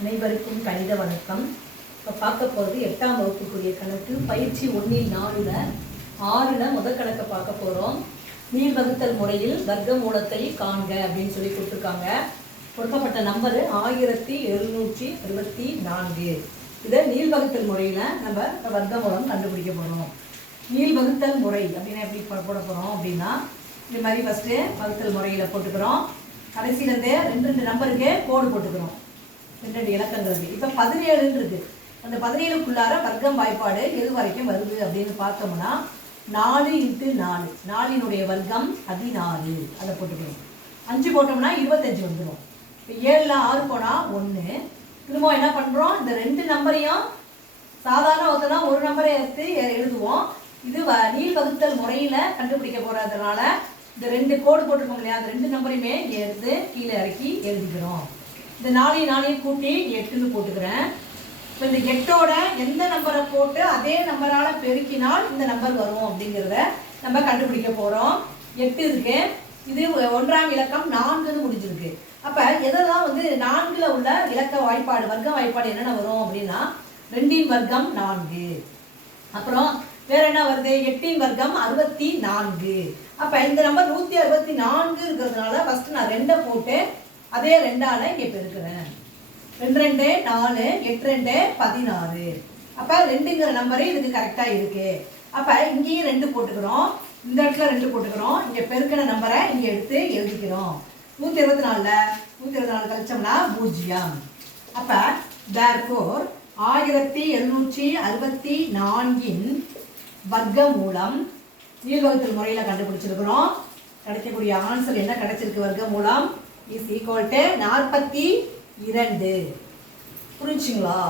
அனைவருக்கும் கணித வணக்கம். இப்போ பார்க்க போகிறது எட்டாம் வகுப்புக்குரிய கணக்கு. பயிற்சி ஒன்றில் நாலுல ஆறில் முதல் கணக்கை பார்க்க போகிறோம் நீள் வகுத்தல் முறையில் வர்க்க மூலத்தை காண்க அப்படின்னு சொல்லி கொடுத்துருக்காங்க. கொடுக்கப்பட்ட நம்பரு ஆயிரத்தி எழுநூற்றி அறுபத்தி நான்கு. இதை நீள் வகுத்தல் முறையில் நம்ம வர்க்க மூலம் கண்டுபிடிக்க போகிறோம் நீள் வகுத்தல் முறை அப்படின்னா எப்படி போட போகிறோம் அப்படின்னா இந்த மாதிரி ஃபஸ்ட்டு வகுத்தல் முறையில் போட்டுக்கிறோம். கடைசியிலேருந்து ரெண்டு ரெண்டு நம்பருக்கு கோடு போட்டுக்கிறோம். ரெண்டு இலக்கங்கள் இப்போ பதினேழுன்றது அந்த பதினேழுக்குள்ளார வர்க்கம் வாய்ப்பாடு எது வரைக்கும் வருது அப்படின்னு பார்த்தோம்னா நாலு இன்ட்டு நாலு. நாலினுடைய வர்க்கம் பதினாறு. அதை போட்டுக்கணும். அஞ்சு போட்டோம்னா இருபத்தஞ்சு வந்துடும் இப்போ ஏழில் ஆறு போனால் ஒன்று திரும்ப என்ன பண்ணுறோம் இந்த ரெண்டு நம்பரையும் சாதாரண ஒருத்தனா ஒரு நம்பரை எடுத்து எழுதுவோம். இது வ நீள் வகுத்தல் முறையில் கண்டுபிடிக்க போகிறதுனால இந்த ரெண்டு கோடு போட்டிருக்கோம் இல்லையா? அந்த ரெண்டு நம்பரையுமே எடுத்து கீழே இறக்கி எழுதிக்கிறோம். இந்த நாளையும் நாளையும் கூட்டி எட்டுன்னு போட்டுக்கிறேன். இப்போ இந்த எட்டோட எந்த நம்பரை போட்டு அதே நம்பரால் பெருக்கினால் இந்த நம்பர் வரும் அப்படிங்கிறத நம்ம கண்டுபிடிக்க போகிறோம் எட்டு இருக்கு. இது ஒன்றாம் இலக்கம் நான்குன்னு முடிஞ்சிருக்கு. அப்போ எதெல்லாம் வந்து நான்கில் உள்ள இலக்க வாய்ப்பாடு வர்க்க வாய்ப்பாடு என்னென்ன வரும் அப்படின்னா ரெண்டின் வர்க்கம் நான்கு. அப்புறம் வேற என்ன வருது? எட்டின் வர்க்கம் அறுபத்தி நான்கு. அப்போ இந்த நம்பர் நூற்றி அறுபத்தி நான்கு இருக்கிறதுனால ஃபஸ்ட்டு நான் ரெண்டை போட்டு அதே ரெண்டால இங்க பெருக்கிறேன். ரெண்டு ரெண்டு நாலு எட்டு ரெண்டு பதினாறு. அப்ப ரெண்டுங்கிற நம்பரு இதுக்கு கரெக்டா இருக்கு. அப்ப இங்கேயும் ரெண்டு போட்டுக்கிறோம். இந்த இடத்துல ரெண்டு போட்டுக்கிறோம். இங்க பெருக்கின நம்பரை இங்க எடுத்து எழுதிக்கிறோம். நூத்தி இருபத்தி நாலுல நூத்தி இருபத்தி நாலு கழிச்சோம்னா பூஜ்ஜியம். அப்ப therefore ஆயிரத்தி எழுநூற்றி அறுபத்தி நான்கின் வர்க்க மூலம் நீள்வகுத்தல் முறையில் கண்டுபிடிச்சிருக்கிறோம். கிடைக்கக்கூடிய ஆன்சர் என்ன கிடைச்சிருக்கு வர்க்க மூலம் இஸ் ஈக்குவல் டு நாற்பத்தி இரண்டு. புரிஞ்சுங்களா?